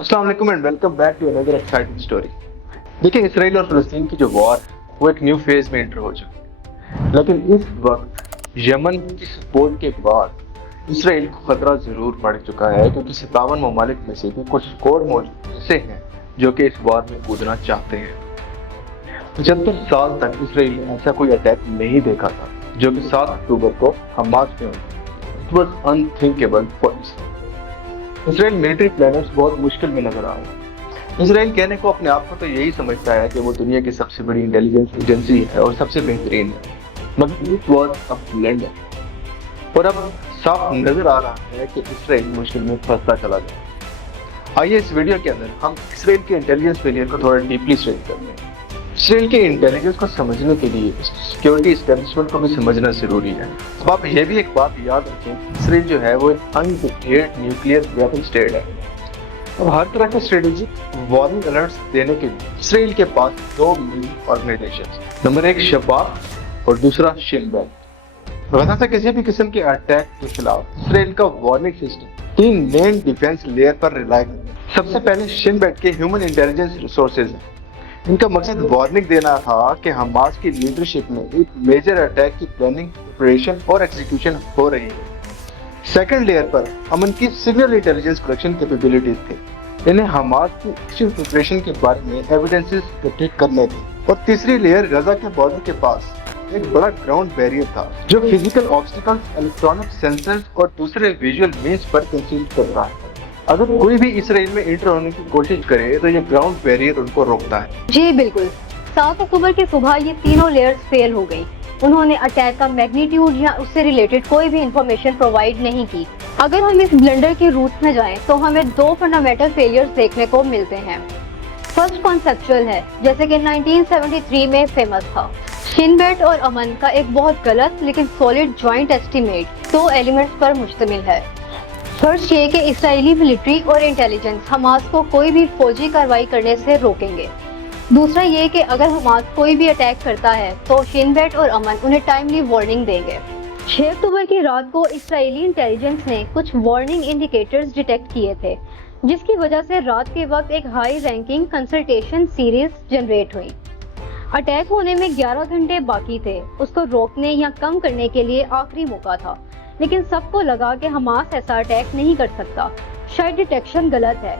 अस्सलाम वालेकुम and welcome back to another exciting story. देखिए, इसराइल और फ़लस्तीन की जो वॉर वो एक न्यू फेज में एंटर हो चुकी है, लेकिन इस वक्त यमन की सपोर्ट के बाद इसराइल को खतरा जरूर बढ़ चुका है, क्योंकि 57 ममालिक में से भी कुछ कोर मौजूद ऐसे हैं जो कि इस वॉर में कूदना चाहते हैं। 75 साल तक इसराइल ने ऐसा कोई अटैक नहीं देखा था जो कि 7 अक्टूबर को हमास पे हुआ। It was unthinkable for Israel. Israel military planners बहुत मुश्किल में नजर आ रहे हैं। इसराइल कहने को अपने आप को तो यही समझता है कि वो दुनिया की सबसे बड़ी इंटेलिजेंस एजेंसी है और सबसे बेहतरीन है, मगर इट वॉज अ ब्लंडर। और अब साफ नजर आ रहा है कि इसराइल मुश्किल में फंसता चला जाए। आइए इस वीडियो के अंदर हम इसराइल के इंटेलिजेंस फेलियर को थोड़ा डीपली स्टडी करते हैं। इसराइल के इंटेलिजेंस को समझने के लिए सिक्योरिटी एस्टेब्लिशमेंट को भी समझना जरूरी है। अब आप ये भी एक बात याद रखें, इसराइल जो है वो एक अनडिक्लेयर्ड न्यूक्लियर वेपन स्टेट है और हर तरह के स्ट्रेटेजिक वार्निंग अलर्ट्स देने के लिए इसराइल के पास दो मेन ऑर्गेनाइजेशंस, नंबर 1 शबाक और दूसरा शिन बेट। गजा से किसी भी किस्म के अटैक के खिलाफ इसराइल का warning system 3 main defence layer पर रिलाई करता है। सबसे पहले शिन बेट के ह्यूमन इंटेलिजेंस रिसोर्सेज हैं। इनका मकसद वार्निंग देना था कि हमास की लीडरशिप में एक मेजर अटैक की प्लानिंग, प्रिपरेशन और एग्जीक्यूशन हो रही है। सेकंड लेयर पर अमन की सिग्नल इंटेलिजेंस कलेक्शन कैपेबिलिटीज थे। इन्हें हमास की एक्शन प्रिपरेशन के बारे में एविडेंसेस इकट्ठे करने थे। और तीसरी लेयर गजा के बॉर्डर के पास एक बड़ा ग्राउंड बैरियर था जो फिजिकल ऑब्स्टिकल्स, इलेक्ट्रॉनिक सेंसर्स और दूसरे विजुअल मीन्स पर कंसील कर रहा है। अगर कोई भी इसराइल में एंटर होने की कोशिश करे तो ये ग्राउंड बैरियर उनको रोकता है। जी बिल्कुल। 7 अक्टूबर की सुबह ये तीनों लेयर्स फेल हो गई। उन्होंने अटैक का मैग्नीट्यूड या उससे रिलेटेड कोई भी इंफॉर्मेशन प्रोवाइड नहीं की। अगर हम इस ब्लंडर के रूट में जाएं तो हमें 2 फंडामेंटल फेलियर्स देखने को मिलते हैं। फर्स्ट कॉन्सेप्चुअल है, जैसे कि 1973 में फेमस था। शिन बेट और अमन का एक बहुत गलत लेकिन सॉलिड ज्वाइंट एस्टीमेट 2 एलिमेंट्स पर मुश्तमिल है। फर्स्ट ये कि इसराइली मिलिट्री और इंटेलिजेंस हमास को कोई भी फौजी कार्रवाई करने से रोकेंगे। दूसरा ये कि अगर हमास कोई भी अटैक करता है तो शिन बेट और अमन उन्हें टाइमली वार्निंग देंगे। 6 अक्टूबर की रात को इसराइली इंटेलिजेंस ने कुछ वार्निंग इंडिकेटर्स डिटेक्ट किए थे, जिसकी वजह से रात के वक्त एक high ranking consultation series generate हुई। अटैक होने में 11 घंटे बाकी थे। उसको रोकने या कम करने के लिए आखिरी मौका था, लेकिन सबको लगा कि हमास ऐसा अटैक नहीं कर सकता, शायद डिटेक्शन गलत है।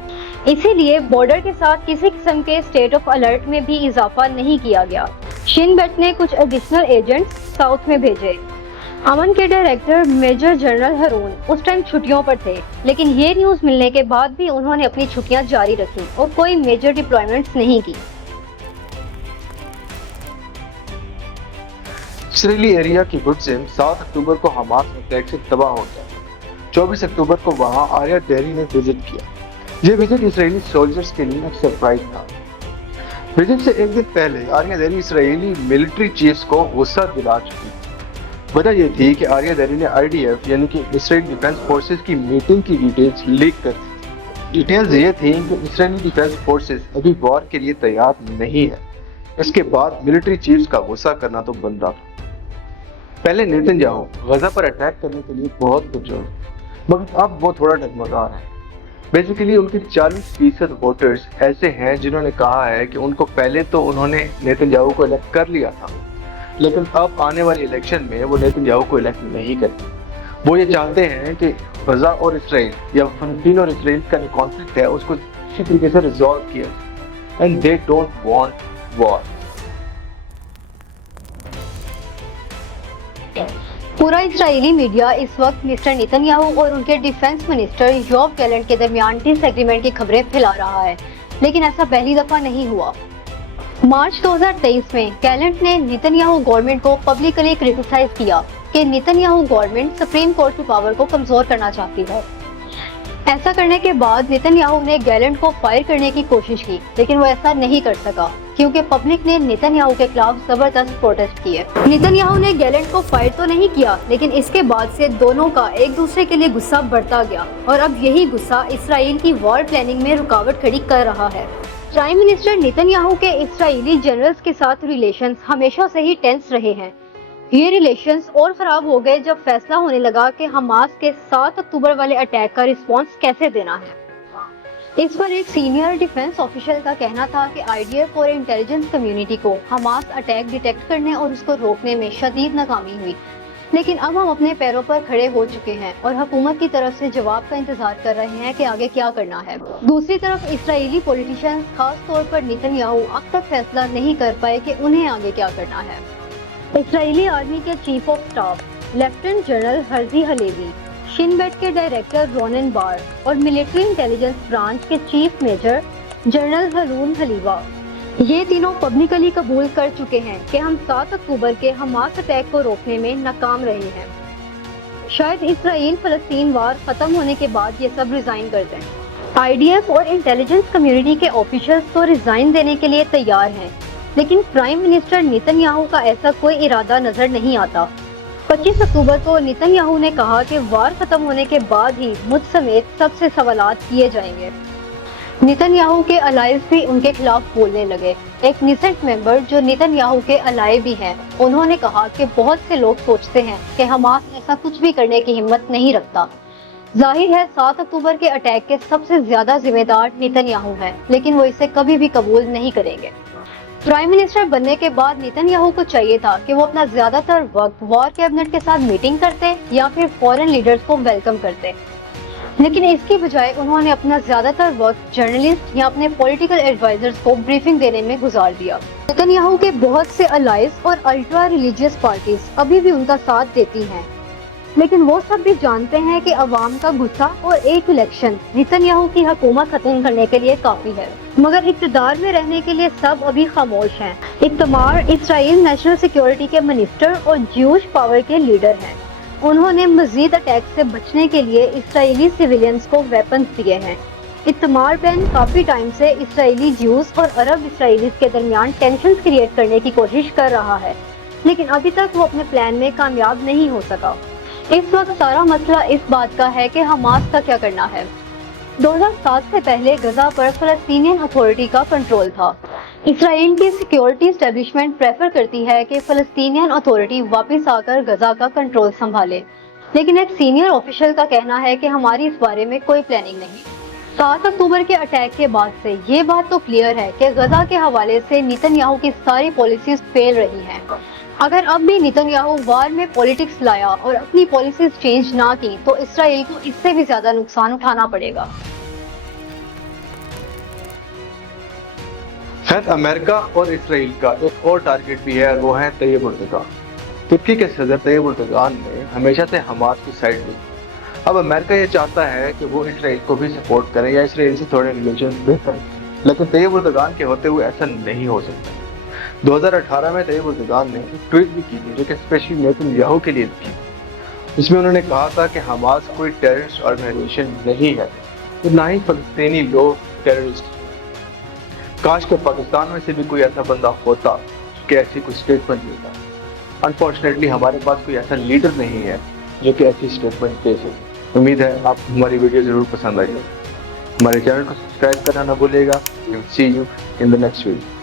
इसीलिए बॉर्डर के साथ किसी किस्म के स्टेट ऑफ अलर्ट में भी इजाफा नहीं किया गया। शिन बेट ने कुछ एडिशनल एजेंट्स साउथ में भेजे। अमन के डायरेक्टर मेजर जनरल हरून उस टाइम छुट्टियों पर थे, लेकिन ये न्यूज़ मिलने के बाद भी उन्होंने अपनी छुट्टियां जारी रखी और कोई मेजर डिप्लॉयमेंट्स नहीं की। इसराइली एरिया की गुडजिम 7 अक्टूबर को हमास अटैक से तबाह हो गया। 24 अक्टूबर को वहां आर्या डेरी ने विजिट किया। ये विजिट इसराइली सोल्जर्स के लिए एक सरप्राइज था। विजिट से एक दिन पहले Arya dairy Israeli military chiefs को गुस्सा दिला चुकी थी। वजह यह थी कि आर्या डेरी ने IDF यानी कि इसराइल डिफेंस फोर्सेस की मीटिंग की डिटेल्स लीक कर दी। डिटेल्स ये थी कि इसराइली डिफेंस फोर्सेस अभी वॉर के लिए तैयार नहीं है। इसके बाद मिलिट्री चीफ्स का गुस्सा करना तो बनता था। पहले नेतन्याहू गजा पर अटैक करने के लिए बहुत पुरजोर, मगर अब वो थोड़ा डगमगा रहा है। बेसिकली उनके 40% वोटर्स ऐसे हैं जिन्होंने कहा है कि उनको पहले तो उन्होंने नेतन्याहू को इलेक्ट कर लिया था, लेकिन अब आने वाले इलेक्शन में वो नेतन्याहू को इलेक्ट नहीं करेंगे। वो ये चाहते हैं कि गजा और इसराइल या फलस्तीन और इसराइल का जो कॉन्फ्लिक्ट है उसको किसी तरीके से रिजॉल्व किया, and they don't want war. पूरा इजरायली मीडिया इस वक्त मिस्टर नेतन्याहू और उनके डिफेंस मिनिस्टर योव गैलेंट के दरमियान डिसएग्रीमेंट की खबरें फैला रहा है, लेकिन ऐसा पहली दफा नहीं हुआ। मार्च 2023 में गैलेंट ने नेतन्याहू गवर्नमेंट को पब्लिकली क्रिटिसाइज किया कि नेतन्याहू गवर्नमेंट सुप्रीम कोर्ट की पावर को कमजोर करना चाहती है। ऐसा करने के बाद नेतन्याहू ने गैलेंट को फायर करने की कोशिश की, लेकिन वो ऐसा नहीं कर सका क्योंकि पब्लिक ने नेतन्याहू के खिलाफ जबरदस्त प्रोटेस्ट किए। नेतन्याहू ने गैलेंट को फायर तो नहीं किया, लेकिन इसके बाद से दोनों का एक दूसरे के लिए गुस्सा बढ़ता गया और अब यही गुस्सा इसराइल की वॉर प्लानिंग में रुकावट खड़ी कर रहा है। प्राइम मिनिस्टर नेतन्याहू के इसराइली जनरल्स के साथ रिलेशंस हमेशा से ही टेंस रहे हैं। ये रिलेशंस और खराब हो गए जब फैसला होने लगा कि हमास के 7 अक्टूबर वाले अटैक का रिस्पांस कैसे देना है। इस पर एक सीनियर डिफेंस ऑफिशियल का कहना था कि IDF और इंटेलिजेंस कम्युनिटी को हमास अटैक डिटेक्ट करने और उसको रोकने में शदीद नाकामी हुई, लेकिन अब हम अपने पैरों पर खड़े हो चुके हैं और हुकूमत की तरफ से जवाब का इंतजार कर रहे हैं कि आगे क्या करना है। दूसरी तरफ इसराइली पॉलिटिशियंस, खास तौर पर नेतन्याहू, अब तक फैसला नहीं कर पाए कि उन्हें आगे क्या करना है। इसराइली आर्मी के chief of staff lieutenant general Herzi Halevi, Shin Bet के डायरेक्टर रोनन बार और मिलिट्री इंटेलिजेंस ब्रांच के चीफ मेजर जनरल हारून हलीवा, ये तीनों पब्लिकली कबूल कर चुके हैं कि हम 7 अक्टूबर के हमास अटैक को रोकने में नाकाम रहे हैं। शायद इसराइल फलस्तीन वार खत्म होने के बाद ये सब रिजाइन कर दें। IDF और इंटेलिजेंस कम्युनिटी के ऑफिशियल्स तो रिजाइन देने के लिए तैयार हैं, लेकिन प्राइम मिनिस्टर नेतन्याहू का ऐसा कोई इरादा नजर नहीं आता। 25 अक्टूबर को नेतन्याहू ने कहा कि वार खत्म होने के बाद ही मुझ समेत सबसे सवालात किए जाएंगे। नेतन्याहू के अलाइज भी उनके खिलाफ बोलने लगे। एक निसेट मेंबर जो नेतन्याहू के अलाय भी हैं, उन्होंने कहा कि बहुत से लोग सोचते हैं कि हमास ऐसा कुछ भी करने की हिम्मत नहीं रखता। जाहिर है 7 अक्टूबर के अटैक के सबसे ज्यादा जिम्मेदार नेतन्याहू हैं, लेकिन वो इसे कभी भी कबूल नहीं करेंगे। प्राइम मिनिस्टर बनने के बाद नेतन्याहू को चाहिए था कि वो अपना ज्यादातर वक्त वॉर कैबिनेट के साथ मीटिंग करते या फिर फॉरेन लीडर्स को वेलकम करते, लेकिन इसकी बजाय उन्होंने अपना ज्यादातर वक्त जर्नलिस्ट या अपने पॉलिटिकल एडवाइजर्स को ब्रीफिंग देने में गुजार दिया। नेतन्याहू के बहुत से अलाइज और अल्ट्रा रिलीजियस पार्टीज अभी भी उनका साथ देती हैं, लेकिन वो सब भी जानते हैं कि अवाम का गुस्सा और एक इलेक्शन नेतन्याहू की हुकूमत खत्म करने के लिए काफी है। मगर इक़्तिदार में रहने के लिए सब अभी खामोश हैं। इत्तमार इसराइल नेशनल सिक्योरिटी के मिनिस्टर और ज्यूश पावर के लीडर हैं। उन्होंने मजीद अटैक से बचने के लिए इसराइली सिविलियंस को वेपन्स दिए हैं। इत्तमार बैन काफी टाइम से इसराइली ज्यूज और अरब इसराइलीज के दरमियान टेंशन क्रिएट करने की कोशिश कर रहा है, लेकिन अभी तक वो अपने प्लान में कामयाब नहीं हो सका। इस वक्त सारा मसला इस बात का है कि हमास का क्या करना है। 2007 से पहले गजा पर फलस्तीनियन अथॉरिटी का कंट्रोल था। इसराइल की सिक्योरिटी एस्टेब्लिशमेंट प्रेफर करती है कि फलस्तीनियन अथॉरिटी वापस आकर गजा का कंट्रोल संभाले, लेकिन एक सीनियर ऑफिशियल का कहना है कि हमारी इस बारे में कोई प्लानिंग नहीं। 7 अक्टूबर के अटैक के बाद से ये बात तो क्लियर है कि गजा के हवाले से नेतन्याहू की सारी पॉलिसीज फेल रही हैं। अगर अब भी नेतन्याहू वार में पॉलिटिक्स लाया और अपनी पॉलिसीज चेंज ना की तो इसराइल को इससे भी ज्यादा नुकसान उठाना पड़ेगा। खैर, अमेरिका और इसराइल का एक और टारगेट भी है और वो है तैयब उर्दगान। तुर्की के सदर तैयब उर्दगान ने हमेशा से हमास की साइड ली। अब अमेरिका ये चाहता है कि वो इसराइल को भी सपोर्ट करे या इसराइल से थोड़े रिलेशन बेहतर, लेकिन तैयब उर्दगान के होते हुए ऐसा नहीं हो सकता। 2018 में तैयब उर्दगान ने एक ट्वीट भी की थी जो कि स्पेशली नेतन्याहू के लिए थी। इसमें उन्होंने कहा था कि हमास कोई टेररिस्ट ऑर्गेनाइजेशन नहीं है, तो ना ही फलस्तीनी लोग टेररिस्ट। काश के पाकिस्तान में से भी कोई ऐसा बंदा होता कि ऐसी कोई स्टेटमेंट देता। अनफॉर्चुनेटली हमारे पास कोई ऐसा लीडर नहीं है जो कि ऐसी स्टेटमेंट दे सके। उम्मीद है आपको हमारी वीडियो जरूर पसंद आई। हमारे चैनल को सब्सक्राइब करना ना भूलिएगा। See you in the next video.